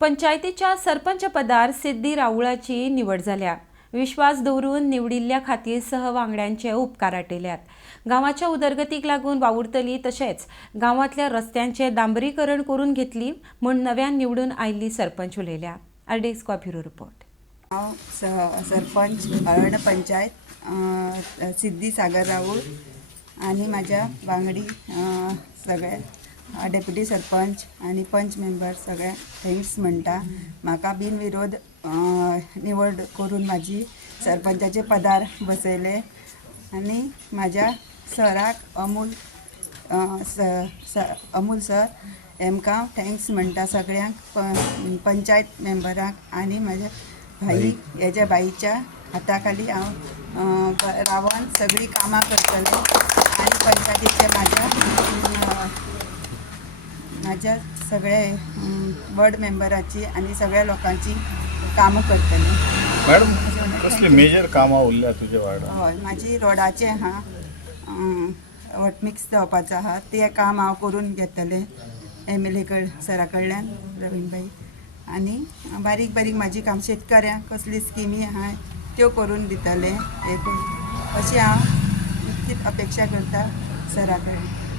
पंचायतीच्या सरपंच पदार सिद्धी राऊळाची निवड झाल्या। विश्वास दवरून निवडिल्ल्या खातीर सहवांगड्यांचे उपकार आटयल्यात। गांवाच्या उदरगतीक लागून वावुरतली तशेंच गांवांतल्या रस्त्यांचे डांबरीकरण करून घेतली म्हूण नव्यान निवडून आयिल्ली सरपंच उलयल्या। आरडेस्क ब्युरो रिपोर्ट। हांव सरपंच हळर्ण पंचायत सिद्धी सागर राऊळ आनी म्हाज्या वांगडी सगळे डेप्युटी सरपंच आनी पंच मेंबर सगळे थँक्स म्हणटा। म्हाका बिनविरोध निवड करून म्हाजी सरपंचाचे पदार बसयले आनी म्हाज्या सराक अमूल सर हेमकां थँक्स म्हणटा सगळ्यांक पंचायत मेंबरांक आनी म्हाज्या भाईक हेज्या बाईच्या हाता खाली हांव रावन सगळीं कामां करतलें आनी पंचायतीचे म्हाज्या सगळे वॉर्ड मेंबराची आनी सगळ्या लोकांची कामां करतलें। मॅडम कसली मेजर कामां उरल्या तुज्या वार्डान? हय, म्हाजी रोडाचें आहा, वॉट मिक्स जावपाचो आहा तें काम हांव करून घेतलें MLA सरा कडल्यान रवींद्रभाई आनी बारीक बारीक म्हाजी काम शेतकऱ्यांक कसली स्किमी आहा त्यो करून दितलें हे करून अशी हांव इतलीच अपेक्षा करता सरा कडेन।